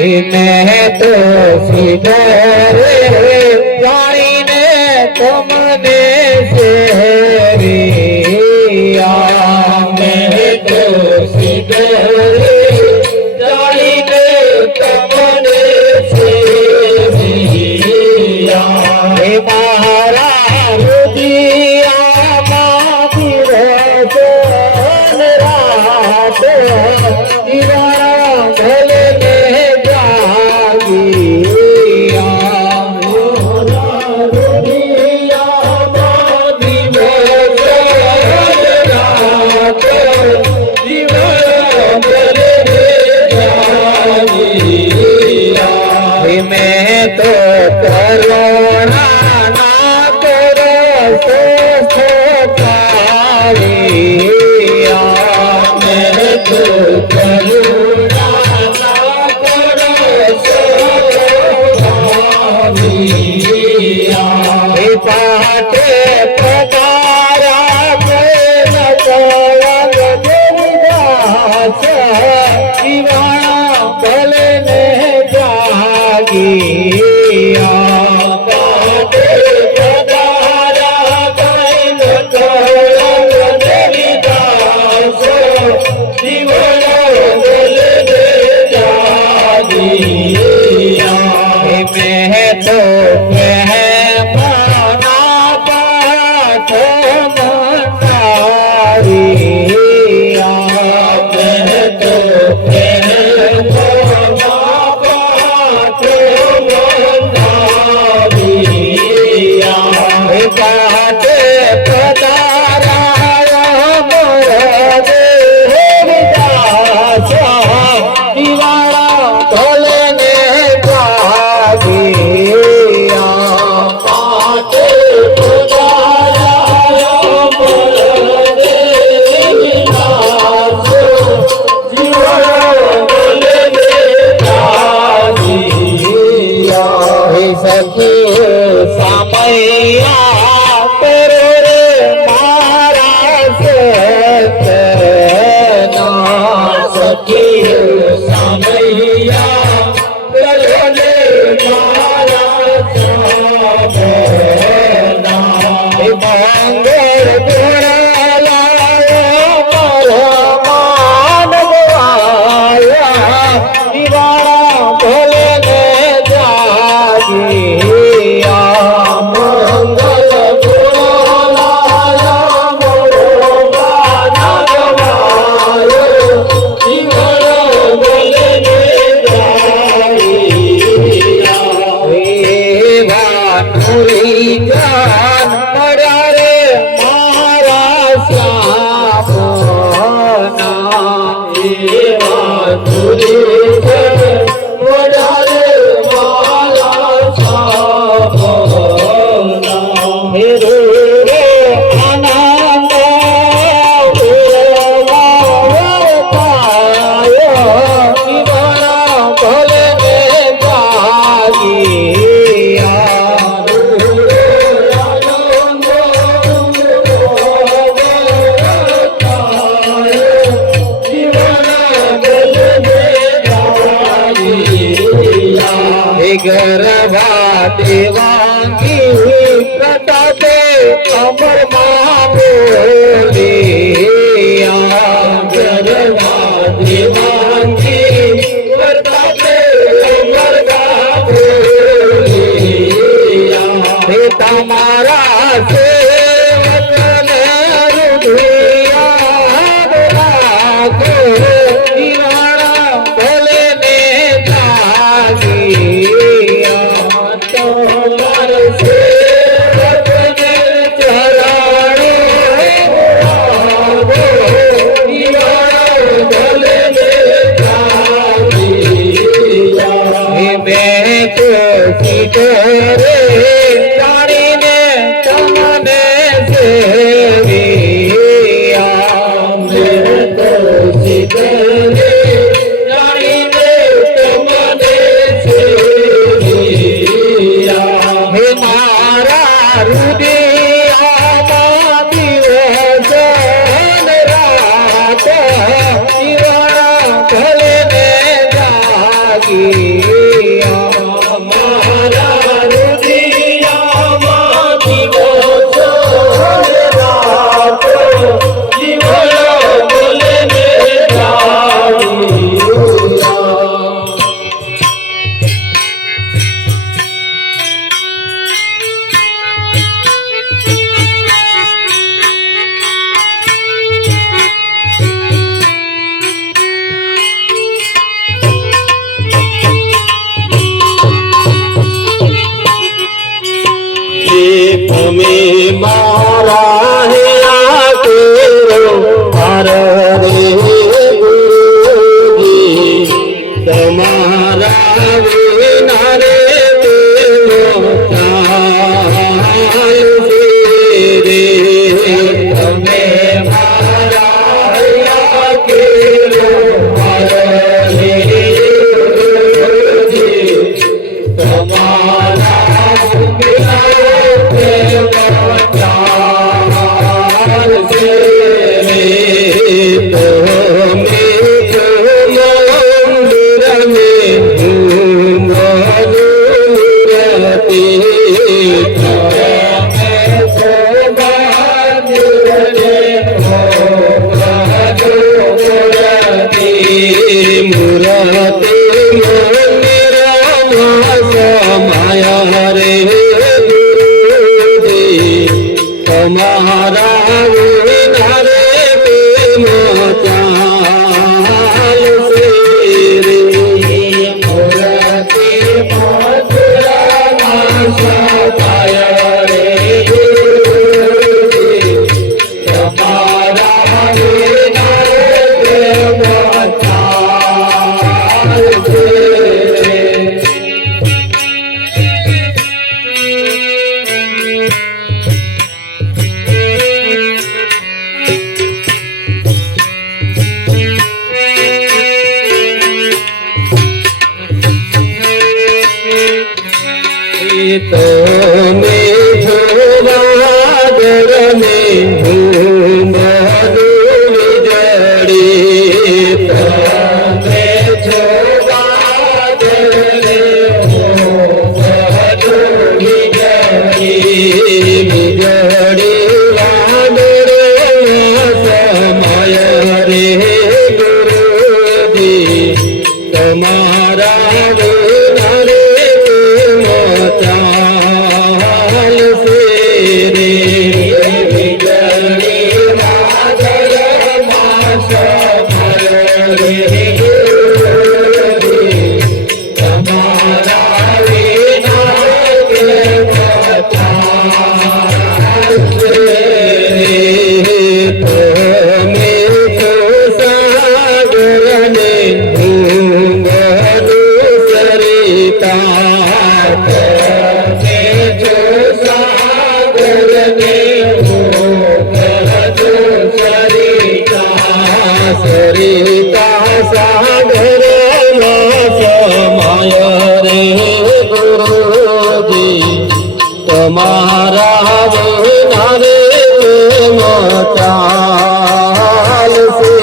मैं तो सीधे जानी ने तुमने से रिया मैं तो सीधे जानी ने तुमने से रिया महारा रुदिया माती रोशन रात दीवारा भले मैं तो करुणा ना करो सोचिया मैं तो करुणा ना करो सोचिया पाटे पगारा न कलंग देवदास दीवाना भले ने जागिया पाटे पगारा न कलंग देवदास दीवाना भले ने जागिया मैं तो सामैया तेरे रे मारा सतना सखी सामैया तेरे रे मारा सतना मंगल गुणला मान गवाया दीवाना भोले ने जागी गरबा देवांगी प्रतापे अमर मामोलिया गरबा देवांगी प्रतापे अमर मामोलिया हे तमारा सेवक ने रुधिया को दीवाना भले ने जागी तेरे जानी ने तुमने से रिया मेरे तो तेरे जानी ने तुमने से रिया हे मारा रुदिया माती वजन रात दीवाना भले ने जाग મારા રુદિયામાં દિવસો ને રાતો જીવન બોલે ને તમે મારા હે આકેરો હર રે ગુરુજી તમારા વિના રે રે તમે મારા હે આકેરો હર રે ગુરુજી તમારા વિના તમારા વિના રે પ્રેમ ચાલશે રે મોરતે મધુરા સપાય રે તમારા વિના રે પ્રેમ ચાલશે તમે જોવા દરને હું મધુ વીજળી તમે જોવા દરને હું મધુ વીજળી વાદળે સમય રે ગુરુજી તમારા વિના રે ચાલશે રે વીજળી વાદળમાં સમય રે ગુરુજી તમારા વિના ચાલશે રે તમે તો સાગરને હું બધુ સરિતા તમે જો સાગરને હું બધુ સરિતા સરિતા સાગરમાં સમય રે ગુરુજી તમારા વિના રે પ્રેમ ચાલશે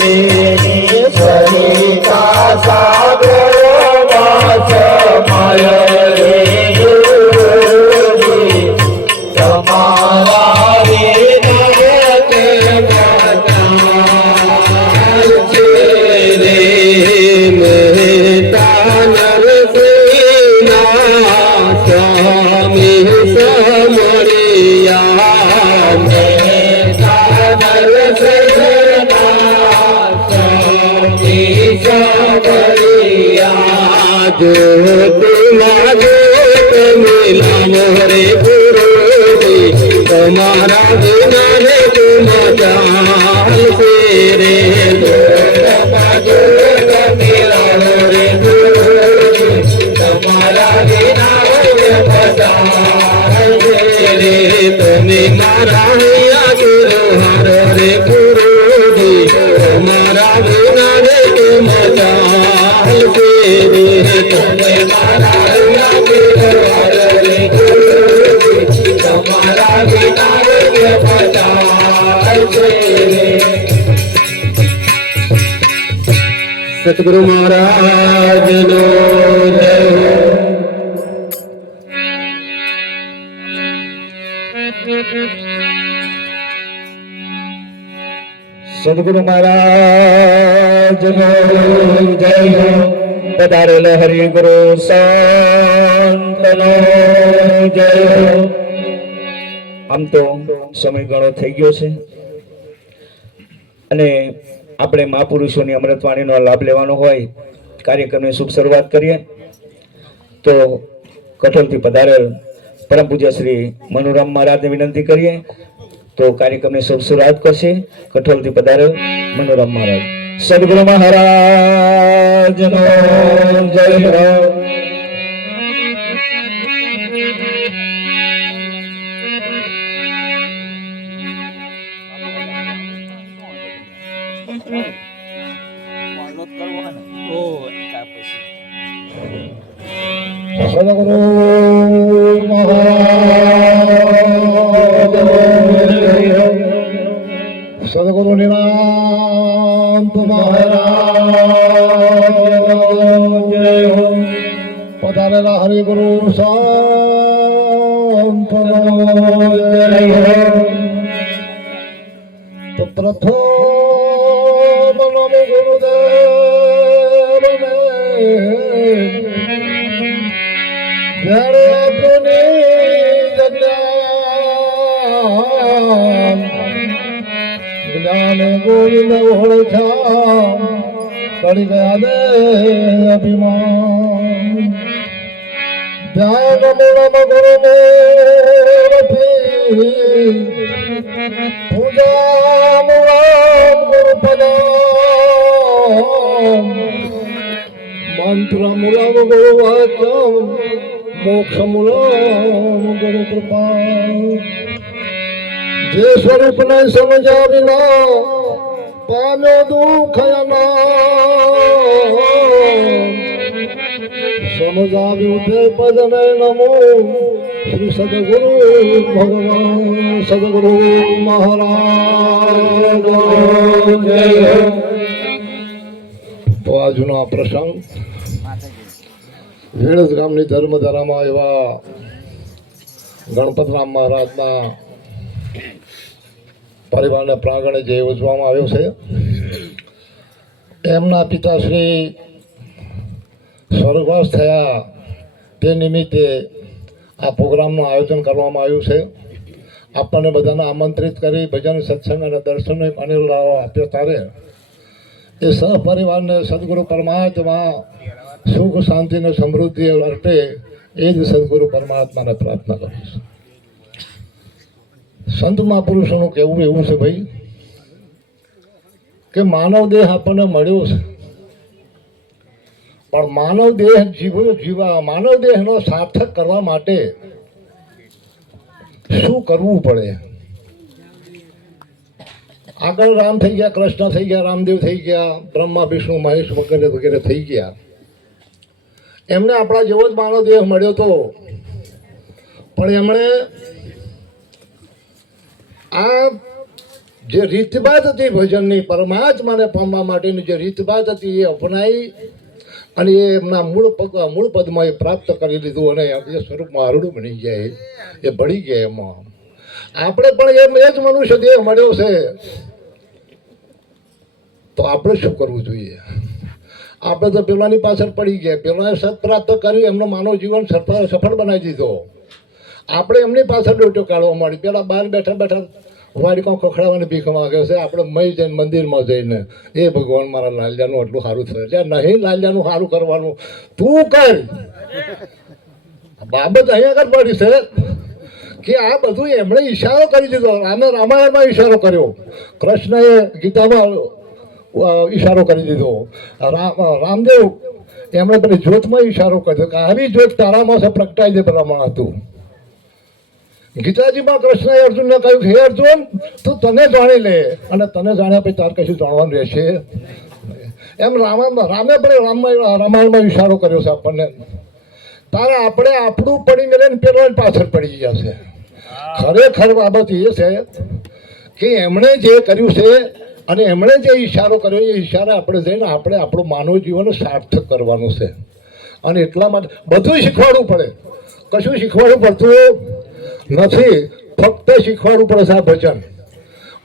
રે સરિતા સાગરમાં સમય રે ગુરુજી તમારા વિના રે પ્રેમ ચાલશે રે મહેતા નરસિંહના સ્વામી સમળિયા મહેતા નરસિંહના સ્વામી સમળિયા જ્યોતિમાં જ્યોત મિલાવો રે ગુરુજી તમારા વિના રે તુમ ચાલશે રે જ્યોતિમાં જ્યોત મિલાવો રે ગુરુજી તમારા વિના રે તમે મારા ગુરુ હર રે ગુરુજી તમારા વિના રે તુમ ચાલશે રે તમે મારા ગુરુ હર રે ગુરુજી તમારા વિના રે તુમ ચાલશે રે સતગુરુ મહારાજનો જય હો. સદગુરુ મહારાજનો જય હો. પધારેલા હરિગુરુ સંતનો જય હો. આમ તો સમય ઘણો થઈ ગયો છે અને આપણે મહાપુરુષોની અમૃતવાણીનો લાભ લેવાનો હોય, કાર્યક્રમની શુભ શરૂઆત કરીએ. તો કઠોળથી પધારેલ પરમ પૂજ્ય શ્રી મનુરામ મહારાજને વિનંતી કરીએ તો કાર્યક્રમની શુભ શરૂઆત કરશે. કઠોળથી પધારેલ મનુરામ મહારાજ. સદગુરુ મહારાજનો જય હો. સદગુરુ મહારાજ, સદગુરુ નિરાંત મહારાજ જય હો. પધારેલા હરિગુરુ સંત જય હો. તો પ્રથમ નમો ગુરુદેવને જ્યારે જ્ઞાન ગોવિંદ ઓળખ્યા કરી ગયા દે અભિમાન. ધ્યાન મૂળમ ગુરુદેવથી પૂજા મૂળમ ગુરુપદમ મંત્ર મૂળમ ગુરુવાક્યમ મોક્ષ મૂલમ ગુરુ કૃપા. જે સ્વરૂપને સમજ્યા વિના પામ્યો દુઃખ સમજાવ્યું તે પદને નમો શ્રી સદગુરુ ભગવાન સદગુરુ મહારાજ જય હો. તો આજનો આ પ્રસંગ વેળજ ગામની ધર્મધારામાં એવા ગણપતરામ મહારાજના પરિવારને પ્રાંગણે જે ઉજવવામાં આવ્યો છે, એમના પિતાશ્રી સ્વર્ગવાસ થયા તે નિમિત્તે આ પ્રોગ્રામનું આયોજન કરવામાં આવ્યું છે. આપણને બધાને આમંત્રિત કરી ભજન સત્સંગ અને દર્શનનો એક અનેરો લાવો આપ્યો ત્યારે એ સહપરિવારને સદગુરુ પરમાત્મા સુખ શાંતિ અને સમૃદ્ધિ અર્પે એ જ સદગુરુ પરમાત્માને પ્રાર્થના કરીશ. સંત મહાપુરુષોનું કહેવું એવું છે ભાઈ કે માનવ દેહ આપણને મળ્યો છે, પણ માનવ દેહ જીવા માનવ દેહનો સાર્થક કરવા માટે શું કરવું પડે? આગળ રામ થઈ ગયા, કૃષ્ણ થઈ ગયા, રામદેવ થઈ ગયા, બ્રહ્મા વિષ્ણુ મહેશ વગેરે વગેરે થઈ ગયા. એમને આપણા જેવો જ માનવ દેહ મળ્યો હતો, પણ એમણે આ જે રીતબાત હતી ભજનની, પરમાત્માને પામવા માટેની જે રીતબાત હતી એ અપનાવી અને એ એમના મૂળ પદમાં એ પ્રાપ્ત કરી લીધું અને એ સ્વરૂપમાં હરડું બની જાય, એ ભળી ગયા. એમાં આપણે પણ એ જ મનુષ્ય દેહ મળ્યો છે, તો આપણે શું કરવું જોઈએ? આપણે તો પેલાની પાછળ પડી ગયા, પેલાએ સત પ્રાપ્ત કર્યું, એમનો માનવ જીવન સફળ બનાવી દીધો. આપણે એમની પાછળ ડોટો કાઢવા માંડી. પેલા બહાર બેઠા બેઠા વાડીમાં ખખડાવાની ભીખ માંગે છે. આપણે મય જઈને મંદિરમાં જઈને એ ભગવાન મારા લાલિયાનું આટલું સારું થયું, એટલે નહીં લાલિયાનું સારું કરવાનું, તું કર. બાબત અહીંયા આગળ પડી છે કે આ બધું એમણે ઈશારો કરી દીધો. રામાયણમાં ઈશારો કર્યો, કૃષ્ણએ ગીતામાં ઈશારો કરી દીધો, રામદેવ એમણે પેલી જ્યોતમાં ઈશારો કર્યો કે આવી જ્યોત તારામાં છે, પ્રગટાઈ દે પ્રમાણ હતું. ગીતાજીમાં કૃષ્ણએ અર્જુનને કહ્યું હે અર્જુન, તું તને જાણી લે અને તને જાણ્યા પછી તાર કશું જાણવાનું રહેશે. એમ રામે પણ રામાયણમાં ઈશારો કર્યો છે આપણને. તારે આપણે આપણું પડી ગયેલે ને પેલો પાછળ પડી ગયા છે. ખરેખર બાબત એ છે કે એમણે જે કર્યું છે અને એમણે જે ઈશારો કર્યો એ ઈશારા આપણે જઈને આપણે આપણું માનવ જીવન સાર્થક કરવાનું છે. અને એટલા માટે બધું શીખવાડવું પડે, કશું શીખવાડવું પડતું નથી, ફક્ત શીખવાડવું પડે છે આ ભજન.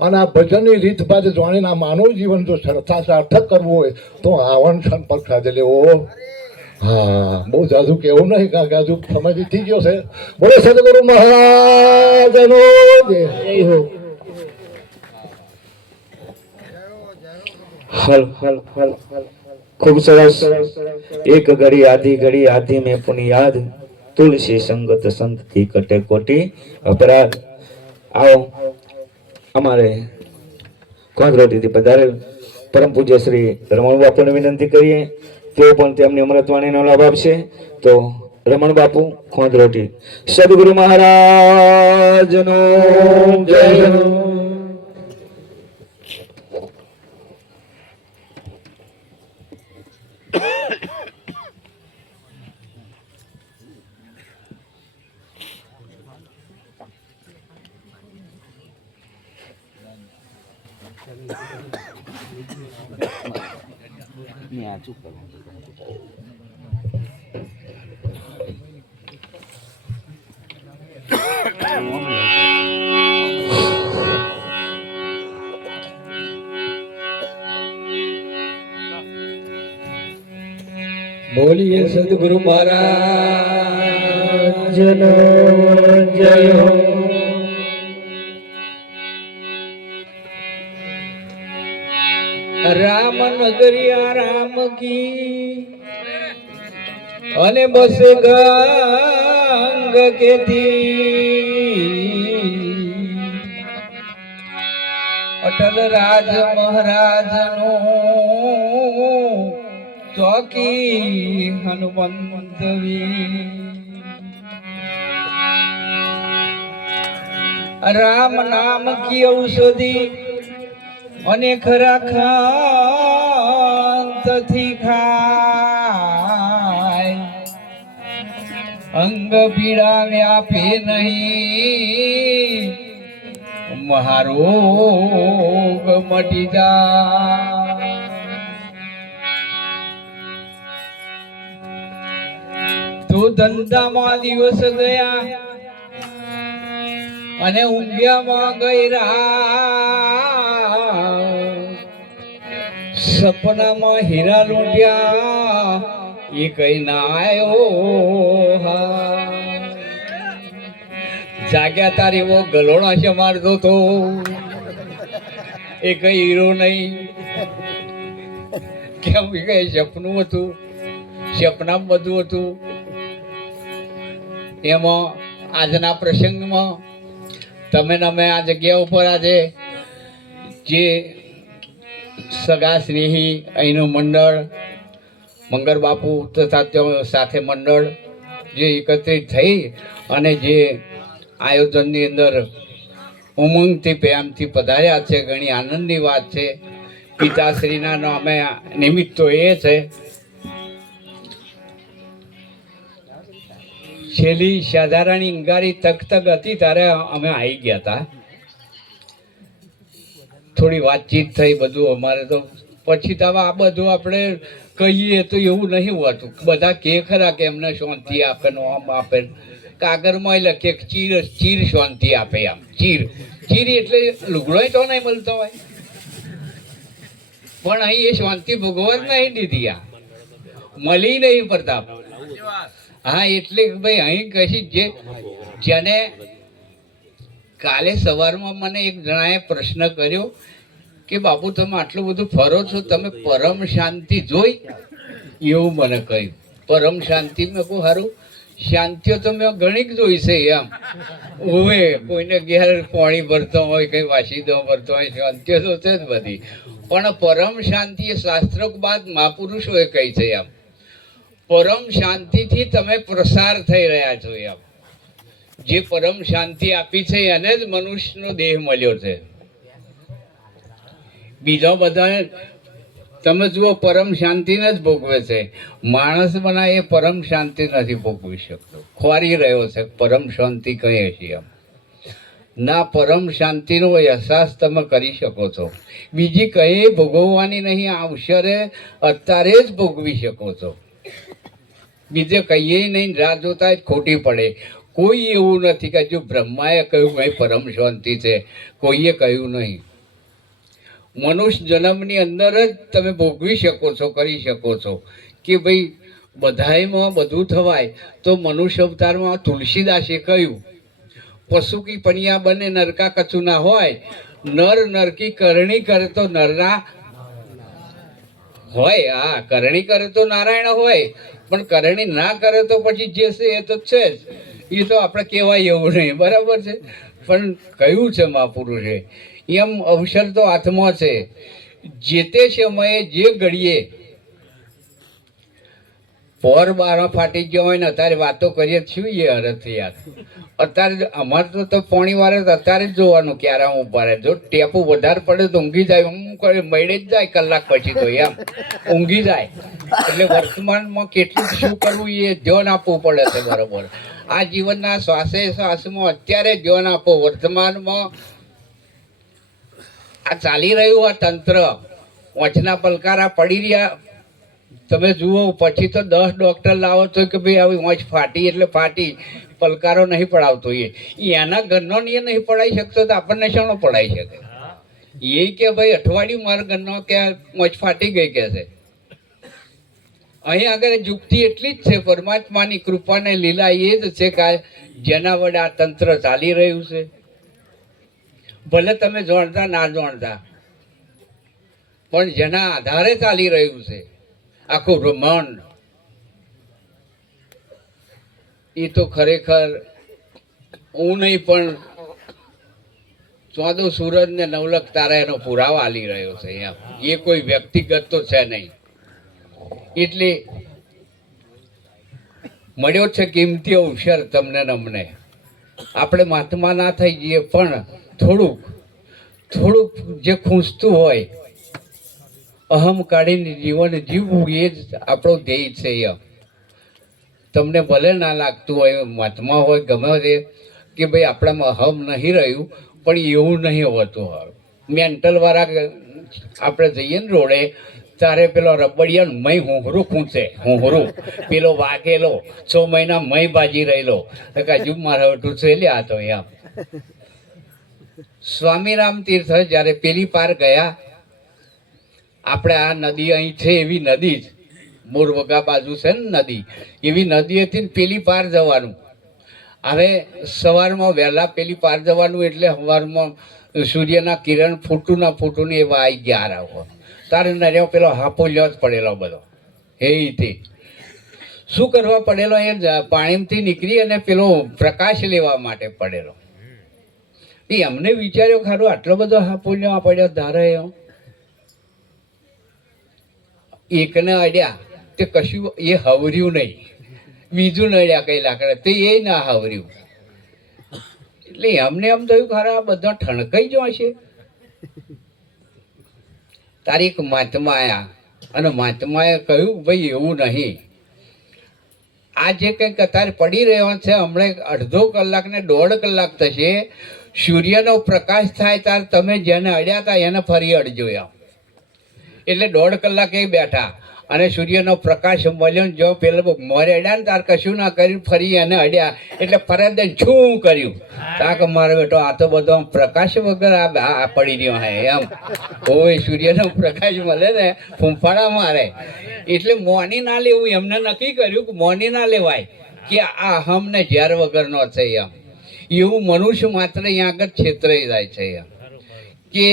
અને આ ભજનની રીતભાત જાણીને આ માનવ જીવન જો સાર્થક કરવું હોય તો આવણ સંપર્ક ખાધે લેવો. હા, બહુ જાજુ કેવું નહીં, કારણ કે હજુ સમય થઈ ગયો છે. બોલે સદગુરુ મહારાજનો જય હો. હલ હલ હલ ખૂબ સરસ. એક ઘડી આધી મેં પુની યાદ, તુલસી સંગત સંત થી કટે કોટી અપરાધ. આવો અમારે કોંદરોટીથી પધારેલ પરમ પૂજ્ય શ્રી રમણ બાપુને વિનંતી કરીએ, તેઓ પણ તેમની અમૃતવાણીનો લાભ આપશે. તો રમણ બાપુ ખોંદરોટી. સદગુરુ મહારાજનો જય હો. બોલીએ સદગુરુ મહારાજનો જય હો. રામ નગરિયા રામ કી અને બસ ગંગ કેથી અટલ રાજ મહારાજ નો ચોકી હનુમંતવી. રામ નામ કી ઔષધિ અને ખરા ખાંતથી ખાય, અંગ પીડા વ્યાપે નહીં, મહારોગ મટી જાય. તો ધંધામાં દિવસ ગયા અને ઊંઘ્યામાં ગયરા, સપનામાં હીરા લૂંટ્યા એ કઈ ના આયો. જાગ્યા તારી એવો ગલોણા છે મારતો તો એ કઈ હીરો નહીં. કેમ કઈ સપનું હતું, સપનામાં બધું હતું. એમાં આજના પ્રસંગમાં તમે અમે આ જગ્યા ઉપર આજે જે સગા સ્નેહી અહીંનું મંડળ, મંગળ બાપુ તથા સાથે મંડળ જે એકત્રિત થઈ અને જે આયોજનની અંદર ઉમંગથી પ્રેમથી પધાર્યા છે, ઘણી આનંદની વાત છે. પિતાશ્રીના નામે નિમિત્ત તો એ છે, છેલ્લી સાધારણ ઇંગારી તક હતી ત્યારે અમે આવી ગયા હતા. થોડી વાતચીત થઈ, બધું અમારે તો પછી તો આ બધું આપણે કહીએ તો એવું નહીં હોતું. બધા કે ખરા કે એમને શાંતિ આપે, આમ આપે, કાગળમાં લખે ચીર ચીર શાંતિ આપે. આમ ચીર ચીર એટલે લુગડો તો નહીં મળતો હોય, પણ અહીં એ શાંતિ ભોગવવા જ નહીં દીધી. આ મળી નહીં પ્રતાપ. હા, એટલે ભાઈ અહીં કશી જેને કાલે સવારમાં મને એક જણાએ પ્રશ્ન કર્યો કે બાપુ તમે આટલું બધું ફરો છો, તમે પરમ શાંતિ જોઈ? એવું મને કહ્યું. પરમ શાંતિ મેં કહું સારું, શાંતિઓ તો મેં ઘણી જોઈ છે. એમ હવે કોઈને ઘેર પાણી ભરતો હોય, કંઈ વાસીદો ભરતો હોય, શાંતિઓ તો છે જ બધી. પણ પરમ શાંતિ એ શાસ્ત્રો બાદ મહાપુરુષોએ કહી છે. એમ પરમ શાંતિથી તમે પ્રસાર થઈ રહ્યા છો. એમ જે પરમ શાંતિ આપી છે એને જ મનુષ્યનો દેહ મળ્યો છે. બીજા બધા તમે જુઓ પરમ શાંતિને જ ભોગવે છે. માણસ બના એ પરમ શાંતિ નથી ભોગવી શકતો, ખોરી રહ્યો છે. પરમ શાંતિ કહીએ છીએ. એમ ના પરમ શાંતિનો અહેસાસ તમે કરી શકો છો. બીજી કંઈ ભોગવવાની નહીં, આ અવસરે અત્યારે જ ભોગવી શકો છો. બીજે કહીએ નહીં, રાહ જોતા જ ખોટી પડે. કોઈ એવું નથી કે જો બ્રહ્માએ કહ્યું ભાઈ પરમ શાંતિ છે, કોઈએ કહ્યું નહીં. મનુષ્ય જન્મની અંદર જ તમે ભોગવી શકો છો, કરી શકો છો કે ભાઈ બધાયમાં બધું થવાય. તો મનુષ્ય અવતારમાં તુલસીદાસે કહ્યું પશુ કી પનિયા બને નરકા કછું ના હોય, નર નરકી કરણી કરે તો નરના હોય. હા, કરણી કરે તો નારાયણ હોય, પણ કરણી ના કરે તો પછી જે છે એ તો છે જ. એ તો આપણે કહેવાય એવું નહીં, બરાબર છે. પણ કયું છે મહાપુરુષે એમ અવસર તો હાથમાં છે. જે તે સમયે જે ઘડીએ પોર બાર ફાટી ગયો હોય ને અત્યારે વાતો કરીએ છું એ અરથ યાર. અત્યારે અમારે તો પોણી વારે અત્યારે જ જોવાનું ક્યારે હું ઉભા રહે. જો ટેપું વધારે પડે તો ઊંઘી જાય, હું કરે મળે જ જાય કલાક પછી તો એમ ઊંઘી જાય. એટલે વર્તમાનમાં કેટલું શું કરવું એ ધ્યાન આપવું પડે છે, બરાબર. આ જીવનના શ્વાસે શ્વાસમાં અત્યારે ધ્યાન આપો. વર્તમાનમાં આ ચાલી રહ્યું આ તંત્ર, ઓછના પલકારા પડી રહ્યા. તમે જુઓ પછી તો 10 ડૉક્ટર લાવો તો કે ભાઈ આવી મોચ ફાટી એટલે ફાટી, પલકારો નહીં પડાવતો. એના ઘરનો એ નહીં પડાવી શકતો તો આપણને શાનો પડાવી શકે? એ કે ભાઈ અઠવાડિયું મારા ઘરનો કે મોચ ફાટી ગઈ કે છે. અહીં આગળ યુક્તિ એટલી જ છે, પરમાત્માની કૃપાને લીલા એ જ છે કે જેના વડે આ તંત્ર ચાલી રહ્યું છે. ભલે તમે જાણતા ના જાણતા, પણ જેના આધારે ચાલી રહ્યું છે આખું બ્રહ્માંડ, એ તો ખરેખર હું નહીં પણ 14 સૂરજ ને 9 લાખ તારા એનો પુરાવા આલી રહ્યો છે. એમ એ કોઈ વ્યક્તિગત તો છે નહીં. એટલે મળ્યો છે કિંમતી અવસર તમને ને અમને. આપણે મહાત્મા ના થઈ જઈએ પણ થોડુંક જે ખૂંચતું હોય, અહમ કાઢીને જીવન જીવવું એ જ આપણો ધ્યેય છે. એમ તમને ભલે ના લાગતું હોય, મહાત્મા હોય ગમે તે, કે ભાઈ આપણામાં અહમ નહીં રહ્યું, પણ એવું નહીં હોતું. મેન્ટલવાળા આપણે જઈએ ને રોડે તારે પેલો રબડિયા મય હોહરું ખૂંચે, હોહરું પેલો વાગેલો 6 મહિના મય બાજી રહેલો હજુ મારા હટું છે લે. આ તો એમ સ્વામીરામ તીર્થ જ્યારે પેલી પાર ગયા, આપણે આ નદી અહીં છે એવી નદી જ મોરવગા બાજુ છે ને નદી, એવી નદીએથી પેલી પાર જવાનું. હવે સવારમાં વહેલા પેલી પાર જવાનું એટલે સવારમાં સૂર્યના કિરણ ફૂટું ને એવા આવી ગયા રાખો. તારે નર્યો પેલો હાપો લ્યો જ પડેલો બધો. એ રીતે શું કરવા પડેલો? એ પાણીમાંથી નીકળી અને પેલો પ્રકાશ લેવા માટે પડેલો. એ અમને વિચાર્યો ખરું આટલો બધો હાપો લ્યો પડ્યો ધારે એમ. એકને અડ્યા તે કશું એ હવર્યું નહીં, બીજું નડ્યા કઈ લાકડા તે એ ના હવર્યું. એટલે અમને એમ થયું ખરા આ બધા ઠણકાઈ જ હશે. તારી એક મહાત્મા આવ્યા અને મહાત્માએ કહ્યું ભાઈ એવું નહીં, આ જે કંઈક અત્યારે પડી રહ્યો છે હમણાં અડધો કલાક ને 1.5 કલાક થશે, સૂર્યનો પ્રકાશ થાય ત્યારે તમે જેને અડ્યા હતા એને ફરી અડજો. એમ એટલે 1.5 કલાક એ બેઠા અને સૂર્યનો પ્રકાશ મળ્યો. જો પેલો મોરે અડ્યા ને તાર કશું ના કર્યું, ફરી એને અડ્યા એટલે ફરજ શું કર્યું? તાક મારો બેટો આ તો બધો પ્રકાશ વગર આ પડી રહ્યો હે. એમ હોય સૂર્યનો પ્રકાશ મળે ને ફૂંફાડા મારે એટલે મોની ના લેવું. એમને નક્કી કર્યું કે મોની ના લેવાય કે આ અહમને ઝેર વગરનો છે. એમ એવું મનુષ્ય માત્ર અહીંયા આગળ છેતરાઈ જાય છે. એમ કે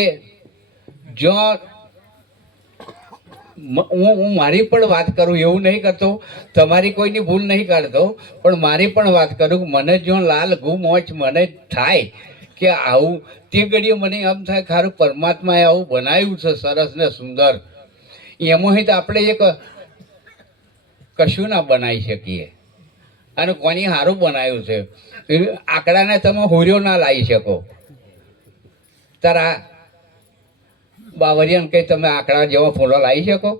જો હું મારી પણ વાત કરું, એવું નહીં કરતો, તમારી કોઈની ભૂલ નહીં કાઢતો, પણ મારી પણ વાત કરું કે મને જો લાલ ગુમોચ મને થાય કે આવું, તે ઘડીએ મને એમ થાય ખારું પરમાત્માએ આવું બનાવ્યું છે સરસ ને સુંદર. એમાં તો આપણે એક કશું ના બનાવી શકીએ. અને કોની સારું બનાવ્યું છે આંકડાને તમે હોર્યો ના લાવી શકો. તારા બાવરિયાને કઈ તમે આંકડા જેવા ફૂલો લાવી શકો?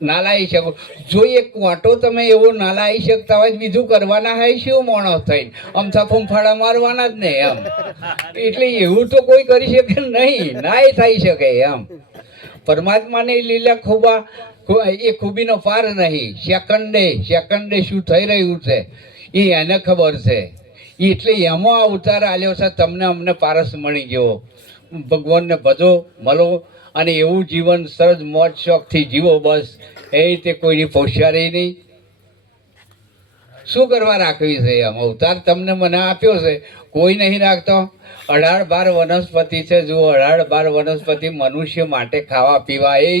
ના લાવી શકો. જો એક કોટો તમે એવો ના લાવી શકતા હોય બીજું કરવાના હોય શું માણસ થઈને? અમથા ફૂંફાડા મારવાના જ નહીં એમ. એટલે એવું તો કોઈ કરી શકે નહીં, ના એ થઈ શકે એમ. પરમાત્માની લીલા એ ખૂબીનો પાર નહીં. સેકન્ડે શું થઈ રહ્યું છે એ એને ખબર છે. એટલે એમાં અવતાર આલ્યો છે તમને અમને પારસ મળી ગયો. ભગવાનને ભજો મળો અને એવું જીવન સરસ મોજ શોખથી જીવો. બસ એ રીતે કોઈની હોશિયારી નહીં. શું કરવા રાખવી છે એમ? અવતાર તમને મને આપ્યો છે, કોઈ નહીં રાખતો. 18-12 વનસ્પતિ છે. જુઓ, 18-12 વનસ્પતિ મનુષ્ય માટે ખાવા પીવા એ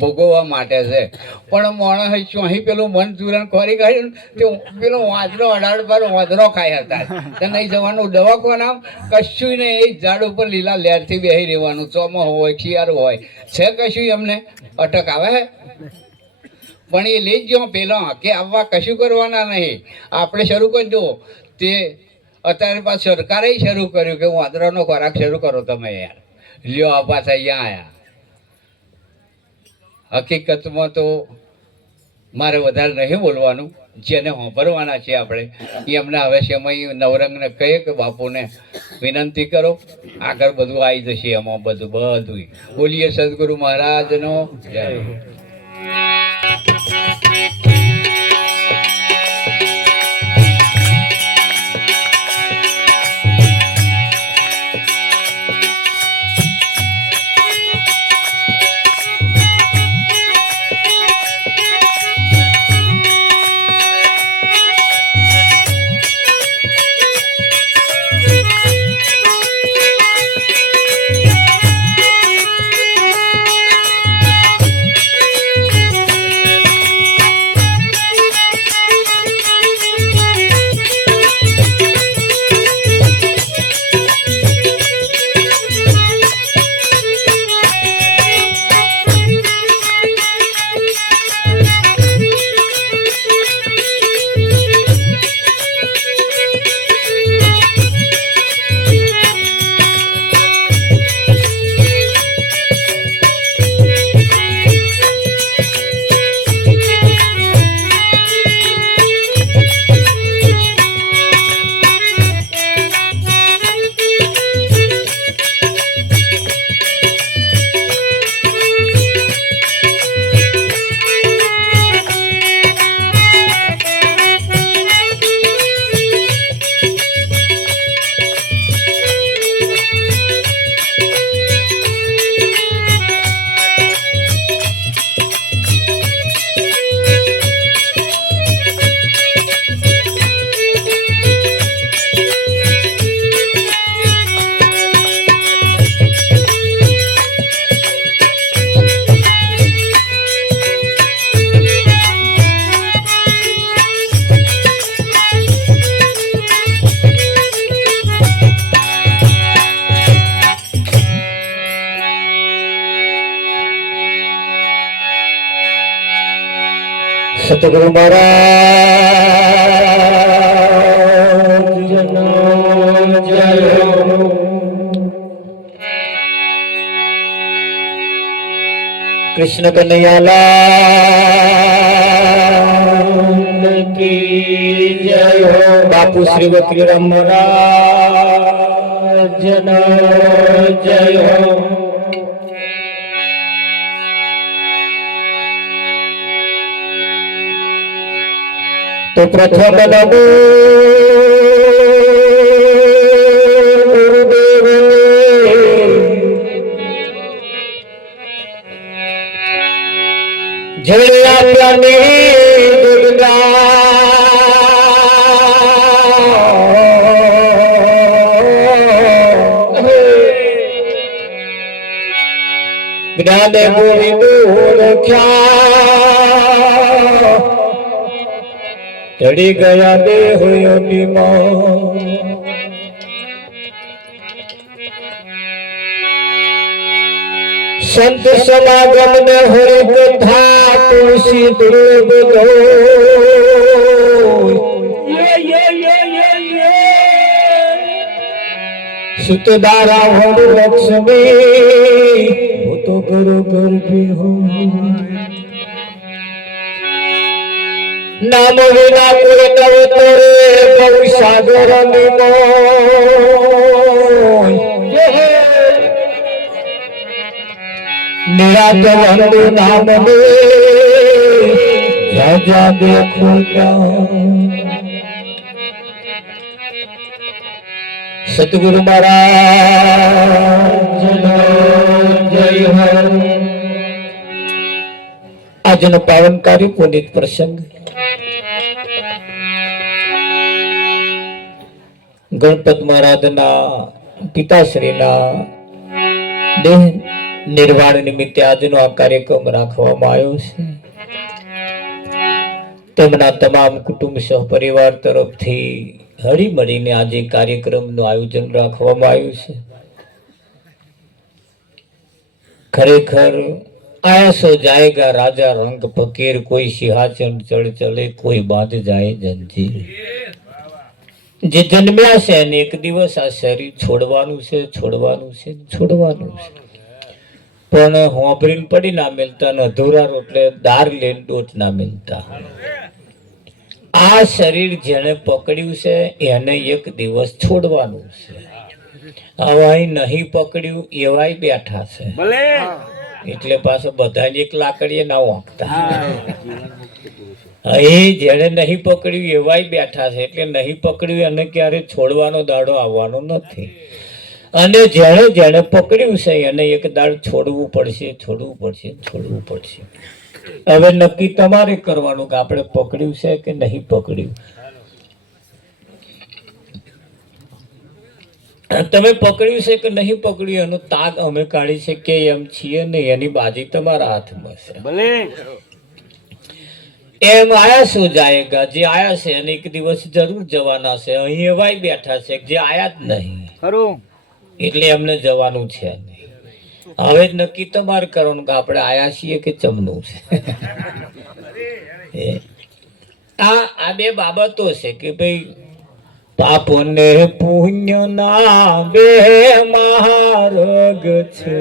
ભોગવવા માટે છે. પણ માણસ ચોહી પેલું મન ચૂરણ ખોરી કાઢ્યું તે પેલો વાંદરો 18-12 વાંદરો ખાઈ હતા. તે નહીં જવાનું દવાખાના કશું નહીં. એ ઝાડ ઉપર લીલા લહેરથી બેસી રહેવાનું. ચોમા હોય શિયાળો હોય છે કશું એમને અટક આવે? પણ એ લઈ જ જો પેલા કે આવવા કશું કરવાના નહીં. આપણે શરૂ કરી દો તે અત્યારે પાછું સરકારે શરૂ કર્યું કે વાંદરાનો ખોરાક શરૂ કરો તમે યાર. લ્યો આ પાછા અહીંયા આવ્યા. હકીકતમાં તો મારે વધારે નહીં બોલવાનું. જેને સાંભળવાના છે આપણે એમને હવે સમય નવરંગને કહીએ કે બાપુને વિનંતી કરો, આગળ બધું આવી જશે એમાં બધું. બોલીએ સદગુરુ મહારાજનો જય. સતગુરુ મહારાજનો જય હો. કૃષ્ણ કનૈયાલાલ કી જય હો. બાપુ શ્રી વકીરામ મહારાજનો જય હો. તો પ્રથમ નમો જેણે આપ્યાની જ્ઞાને બોલી ઓળખ્યા ચડી ગયા દેહોની માં. સંત સમાગમ ને હરિ કથા તુલસી દુર્લભ સુતદારા વડ લક્ષ્મી ભૂતો કરો ગરબી હો નામ વિના કોઈ નવતરે ભવ સાગર નિમો નિરાત વંદુ નામ મે રાજા દેખો સતગુરુ મહારાજ જય હો આજનો પાવનકારી પુનિત પ્રસંગ ગણપત મહારાજના પિતાશ્રીના દેહ નિર્વાણ નિમિત્તે આજનો આ કાર્યક્રમ રાખવામાં આવ્યો છે. તેમના તમામ કુટુંબ સહપરિવાર તરફથી હળી મળીને આજે કાર્યક્રમનું આયોજન રાખવામાં આવ્યું છે. ખરેખર આયા સો જાયગા રાજા રંગ ફકીર, કોઈ સિંહાસન ચડ ચલે, કોઈ બાંધ જાય જંજીર. જે જન્મ્યા છે અને એક દિવસ આ શરીર છોડવાનું છે, છોડવાનું છે, છોડવાનું છે. પણ હોંભરીને પડી ના મિલતા ને અધૂરા રોટલે દાર લઈને દોટ ના મિલતા. આ શરીર જેને પકડ્યું છે એને એક દિવસ છોડવાનું છે. હવે નહીં પકડ્યું એવાય બેઠા છે, એટલે પાછો બધાને એક લાકડીએ ના વાંકતા. એ જેને નહીં પકડ્યું એવાય બેઠા છે, એટલે નહીં પકડ્યું એને ક્યારે છોડવાનો દાડો આવવાનો નથી. અને જેણે જેણે પકડ્યું છે એને એક દાડ છોડવું પડશે, છોડવું પડશે, છોડવું પડશે. હવે નક્કી તમારે કરવાનું કે આપણે પકડ્યું છે કે નહીં પકડ્યું. તમે પકડ્યું છે કે નહીં પકડ્યું એનો તાગ અમે કાઢી શકીએ એમ છીએ ને, એની બાજી તમારા હાથમાં છે. એમ આયા શું જાયગા, જે આયા છે અને એક દિવસ જરૂર જવાના છે. અહીં એવાય બેઠા છે જે આયા જ નહીં, એટલે એમને જવાનું છે નહીં. હવે નક્કી તમારે કરવાનું કે આપણે આયા છીએ કે ચમનું છે. આ બે બાબતો છે કે ભાઈ પાપ ને પુણ્ય ના બે માર્ગ છે,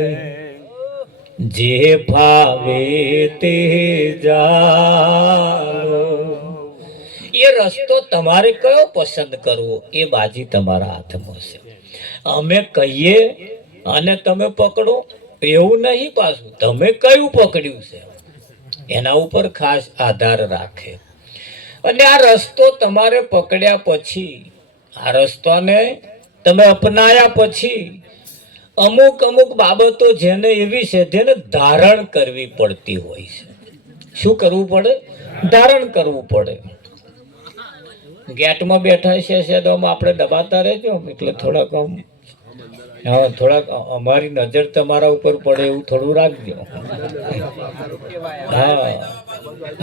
જે ભાવે તે જાઓ. એ રસ્તો તમારે કયો પસંદ કરવો એ બાજી તમારા હાથમાં છે. અમે કહીએ અને તમે પકડો એવું નહીં, પાછું તમે કયું પકડ્યું છે એના ઉપર ખાસ આધાર રાખે. અને આ રસ્તો તમારે પકડ્યા પછી, આ રસ્તાને તમે અપનાયા પછી અમુક અમુક બાબતો જેને એવી છે જેને ધારણ કરવી પડતી હોય છે. શું કરવું પડે? ધારણ કરવું પડે. ગેટમાં બેઠા છે સેદોમાં આપણે દબાતા રહેજો, એટલે થોડાક હા થોડાક અમારી નજર તમારા ઉપર પડે એવું થોડું રાખજો. હા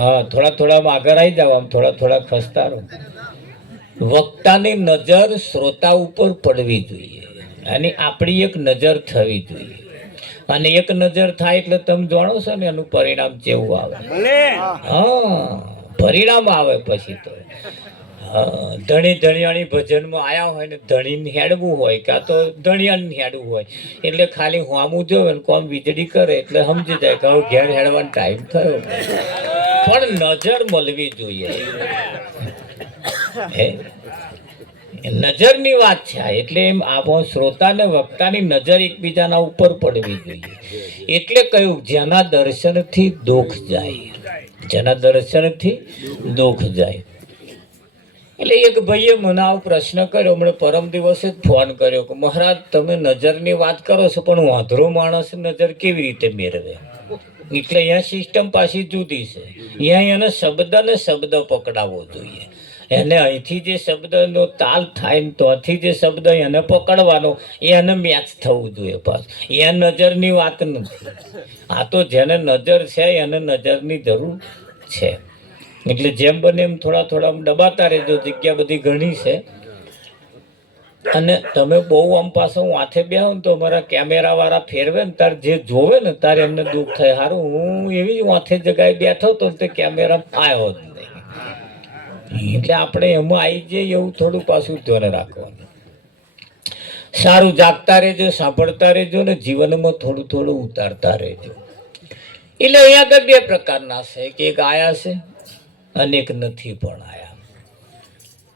હા થોડા થોડા આગળ આવી જાવ, આમ થોડા થોડા ખસતા રહો. વક્તાની નજર શ્રોતા ઉપર પડવી જોઈએ અને આપણી એક નજર થવી જોઈએ. અને એક નજર થાય એટલે તમે જાણો છો ને એનું પરિણામ કેવું આવે. હા પરિણામ આવે પછી તો ધણી ધણિયાણી ભજનમાં આયા હોય ને ધણીને હેડવું હોય કાં તો ધણિયાને હેડવું હોય, એટલે ખાલી હોમું જોવે ને કોમ વીજળી કરે એટલે સમજી જાય કે હવે ઘેર હેડવાનો ટાઈમ થયો. પણ નજર મળવી જોઈએ. નજરની વાત છે એટલે એમ આપણો શ્રોતા ને વક્તાની નજર એકબીજાના ઉપર પડવી જોઈએ. એટલે કહ્યું જેના દર્શનથી દુઃખ જાય, જેના દર્શનથી દુઃખ જાય. એટલે એક ભાઈએ મને આવો પ્રશ્ન કર્યો, હમણાં પરમ દિવસે જ ફોન કર્યો કે મહારાજ તમે નજરની વાત કરો છો પણ વાંધરો માણસ નજર કેવી રીતે મેળવે. એટલે અહીંયા સિસ્ટમ પાછી જુદી છે. અહીંયા એને શબ્દ ને શબ્દ પકડાવવો જોઈએ. એને અહીંથી જે શબ્દનો તાલ થાય ને ત્યાંથી જે શબ્દ એને પકડવાનો એને મેચ થવું જોઈએ. પાછું એ નજરની વાત નથી. આ તો જેને નજર છે એને નજરની જરૂર છે. એટલે જેમ બને એમ થોડા થોડા દબાતા રહેજો. જગ્યા બધી ઘણી છે. અને તમે બહુ આમ પાછો હાથે બેહો ને તો અમારા કેમેરા વાળા ફેરવે ને તાર જે જોવે ને તારે એમને દુઃખ થાય. સારું હું એવી માથે જગ્યાએ બેઠો તો તે કેમેરા આવ્યો જ નહીં. એટલે આપણે એમાં આવી જઈએ એવું થોડું પાછું ધ્યાન રાખવાનું. સારું જાગતા રહેજો, સાંભળતા રહેજો ને જીવનમાં થોડું થોડું ઉતારતા રહેજો. એટલે અહીંયા આગળ બે પ્રકારના છે કે એક આયા છે અને એક નથી પણ આયા.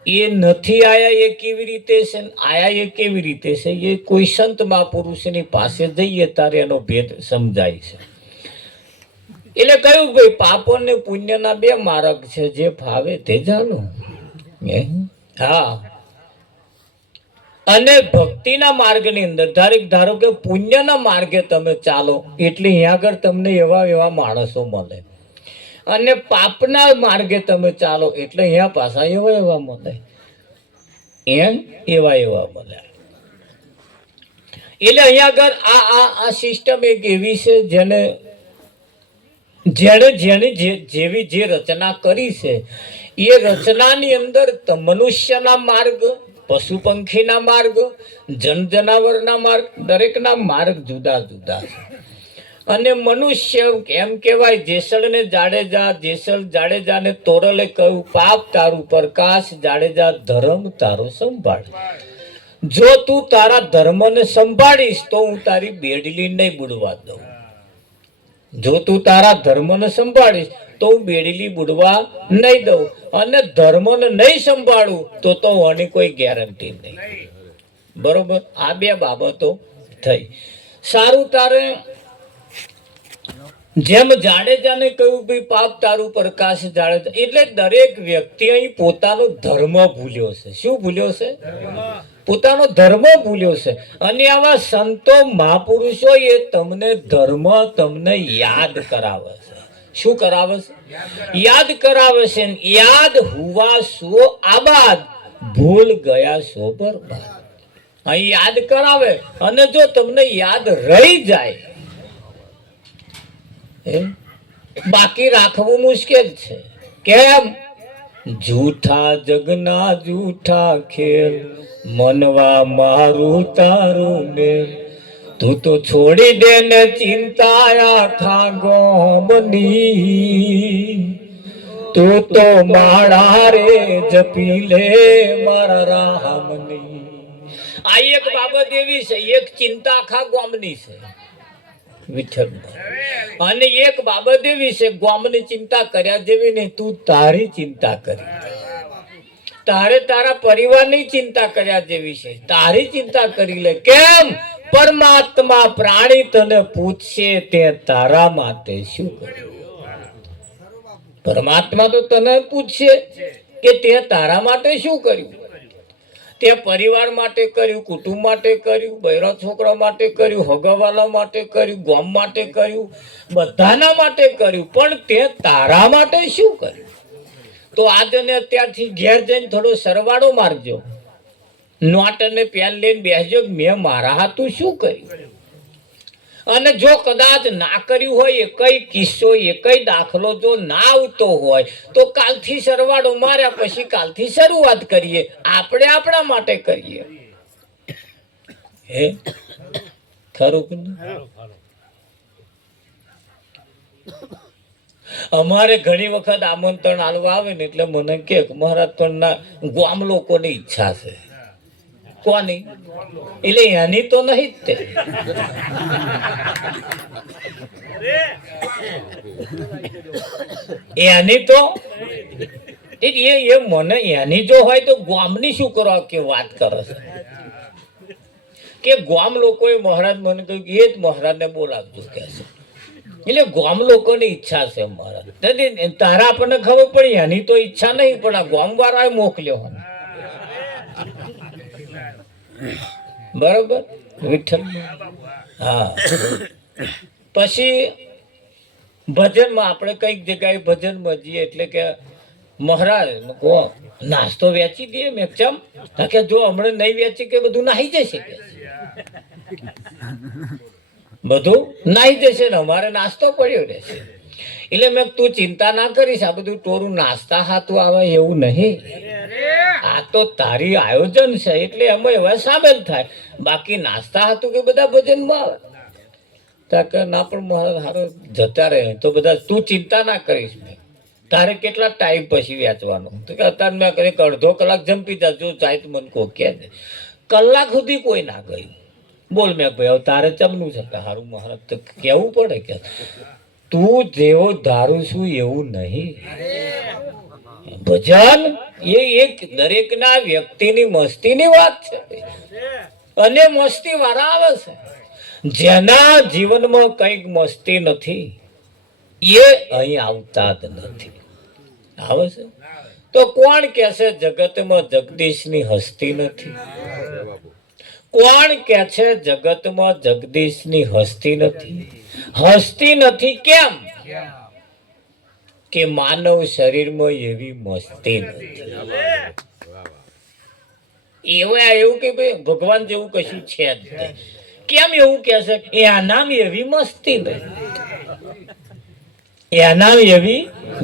એ નથી આયા એ કેવી રીતે છે ને આયા એ કેવી રીતે છે એ કોઈ સંત મહાપુરુષની પાસે જઈએ ત્યારે એનો ભેદ સમજાય છે. એટલે કહ્યું ભાઈ પાપ અને પુણ્યના બે માર્ગ છે, જે ફાવે તે ચાલો. હા, અને ભક્તિના માર્ગની અંદર ધારો કે પુણ્યના માર્ગે તમે ચાલો એટલે અહીંયા આગળ તમને એવા એવા માણસો મળે, અને પાપના માર્ગે તમે ચાલો એટલે અહીંયા પાછા એવા એવા મળે, એવા એવા મળે. એટલે અહીંયા આગળ આ સિસ્ટમ એક એવી છે જેને જેવી જે રચના કરી છે એ રચનાની અંદર મનુષ્યના માર્ગ, પશુ પંખીના માર્ગ, જનાવરના માર્ગ, દરેકના માર્ગ જુદા જુદા છે. અને મનુષ્ય એમ કહેવાય જેસલ ને જાડેજા, જેસલ જાડેજાને તોરલે કહ્યું પાપ તારું પ્રકાશ, જાડેજા ધર્મ તારો સંભાળ. જો તું તારા ધર્મને સંભાળીશ તો હું તારી બેડલી નહીં બુડવા દઉં. જો તું તારા ધર્મને સંભાળીશ તો હું બેડલી બુડવા નહીં દઉં, અને ધર્મને નહીં સંભાળું તો આની કોઈ ગેરંટી નહીં. બરોબર, આ બે બાબતો થઈ. સારું, તારે જેમ જાડેજાને કહ્યું ભાઈ પાપ તારું પ્રકાશ જાડેજા, એટલે દરેક વ્યક્તિ અહીં પોતાનો ધર્મ ભૂલ્યો છે. શું ભૂલ્યો છે? પોતાનો ધર્મ ભૂલ્યો છે. અને આવા સંતો મહાપુરુષો એ તમને ધર્મ તમને યાદ કરાવે છે. શું કરાવે છે? યાદ કરાવે છે. યાદ હુવા સો આબાદ, ભૂલ ગયા સો બરબાદ. અહીં યાદ કરાવે, અને જો તમને યાદ રહી જાય, બાકી રાખવું મુશ્કેલ છે. કેમ? જૂઠા જગના જૂઠા ખેલ, મનવા મારું તારું મેલ. તું તો છોડી દે ને ચિંતા આખા ગોમની, તું તો માળા રે જપી લે મારા રામની. આ એક બાબત એવી છે, એક ચિંતા આખા ગોમની છે વિઠ્ઠલ, અને એક બાબત એવી છે ગોમની ચિંતા કર્યા જેવી નહીં, તું તારી ચિંતા કરી. તારે તારા પરિવારની ચિંતા કર્યા જેવી છે, તારી ચિંતા કરી લે. કેમ? પરમાત્મા પ્રાણી તને પૂછશે તે તારા માટે શું કર્યું. પરમાત્મા તો તને પૂછશે કે તે તારા માટે શું કર્યું. તે પરિવાર માટે કર્યું, કુટુંબ માટે કર્યું, બૈરા છોકરા માટે કર્યું, હગાવાલા માટે કર્યું, ગામ માટે કર્યું, બધાના માટે કર્યું, પણ તે તારા માટે શું કર્યું. તો આજને અત્યારથી ઘેર જઈને થોડો સરવાળો મારજો, નોટ અને પેન લઈને બેસજો, મેં મારા હાથું શું કર્યું. અને જો કદાચ ના કર્યું હોય, એકઈ કિસ્સો એકઈ દાખલો જો ના આવતો હોય તો કાલથી સરવાળો માર્યા પછી કાલથી શરૂઆત કરીએ, આપણે આપણા માટે કરીએ. હે ખરું કે અમારે ઘણી વખત આમંત્રણ આલવા આવે ને એટલે મને કે મહારાજ પણ ના ગામ લોકોની ઈચ્છા છે. કોની? એટલે એની તો નહીં જ તે. એની તો એ મને એની જો હોય તો ગામની શું કરવા કે વાત કરે છે કે ગામ લોકોએ મહારાજ મને કહ્યું કે એ જ મહારાજને બોલાવજો કે છે. એટલે ગામ લોકોની ઈચ્છા છે મહારાજ. તારા આપણને ખબર પડી એની તો ઈચ્છા નહીં, પણ આ ગામ વાળાએ મોકલ્યો. બરોબર વિઠ્ઠલ. હા, પછી ભજનમાં આપણે કઈક જગ્યાએ ભજનમાં જઈએ એટલે કે મહારાજ નાસ્તો વેચી દઈએ. મેં ચમ કે જો હમણાં નહીં વેચી કે બધું નાહી જશે, કે બધું નાહી જશે ને અમારે નાસ્તો પડ્યો રહેશે. એટલે મેં તું ચિંતા ના કરીશ, આ બધું ટોરું નાસ્તા હાથું આવે એવું નહીં, આ તો તારી આયોજન છે એટલે એમાં એવા સામેલ થાય. બાકી નાસ્તા હાથું કે બધા ભજનમાં આવે કે ના, પણ મારા હારો જતા રહે તો બધા તું ચિંતા ના કરીશ. તારે કેટલા ટાઈમ પછી વેચવાનું તો કે અત્યારે મેં કંઈક અડધો કલાક જંપી જા, જો ચાય તો મને કહો કે કલાક સુધી કોઈ ના ગયું. બોલ મેં ભાઈ હવે તારે ચમનું છે કે હારું મહારાજ તો કેવું પડે કે તું જેવો ધારું છું એવું નહીં. ભજન એ એક દરેકના વ્યક્તિની મસ્તીની વાત છે અને મસ્તી વાળા આવે છે. જેના જીવનમાં કંઈક મસ્તી નથી એ અહીં આવતા જ નથી. આવે છે તો કોણ કહેશે જગતમાં જગદીશની હસ્તી નથી? કોણ કે છે જગતમાં જગદીશની હસ્તી નથી? હસ્તી નથી કેમ કે માનવ શરીરમાં એવી મસ્તી નથી. એવું કે ભાઈ ભગવાન જેવું કશું છે જ નહીં. કેમ એવું કે છે? એનામ એવી મસ્તી નહીં, એનામ એવી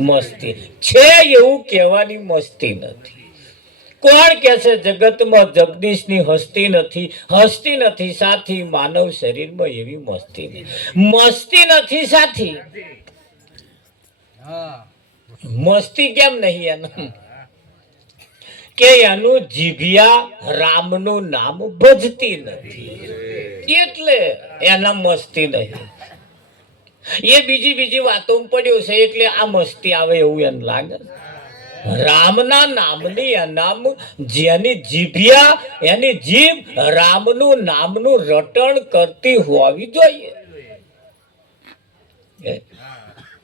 મસ્તી છે એવું કહેવાની મસ્તી નથી. કોણ કે છે જગતમાં જગદીશની હસ્તી નથી? હસ્તી નથી સાથી માનવ શરીરમાં એવી મસ્તી નહીં. મસ્તી નથી સાથી. મસ્તી કેમ નહીં એનું? કે એનું જીભિયા રામનું નામ ભજતી નથી એટલે એના મસ્તી નહીં. એ બીજી વાતો પડ્યો છે એટલે આ મસ્તી આવે એવું એને લાગે. રામના નામની અનામ જેની જીભિયા એની જીભ રામનું નામનું રટણ કરતી હોવી જોઈએ.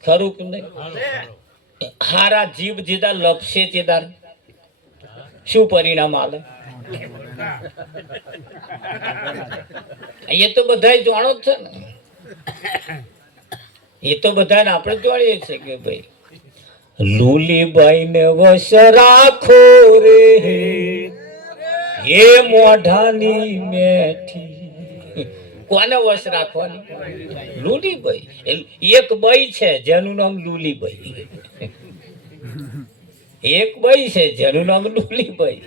ખરું કે નહીં? હારા જીભ જીધા લપસે ચેદાર શું પરિણામ આવે? એ તો બધા જાણો જ છે ને. એ તો બધાને આપણે જાણીએ છીએ કે ભાઈ લુલીબાઈ ને વશ રાખો રે હે મોઢાની મેઠી. કોને વશ રાખવાની? લુલીબાઈ. એક બાઈ છે જેનું નામ લુલીબાઈ. એક બાઈ છે જેનું નામ લુલીબાઈ.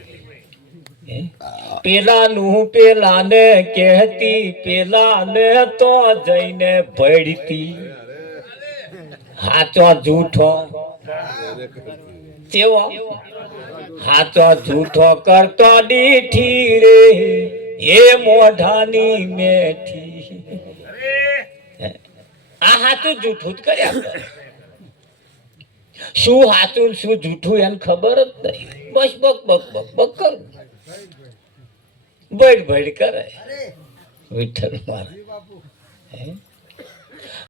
પેલાનું પેલાને કહેતી, પેલાને તો જઈને ભળતી. હાચો જૂઠો કેવો? હાચો જૂઠો કરતો દીઠી રે એ મોઢાની મેઠી. આ હાચું જૂઠું જ કર્યા કરે. શું હાચું શું જૂઠું એને ખબર જ નહીં. બસ બક બક બક બક કરું, ભડ ભડ કરે. વિઠ્ઠલ મારા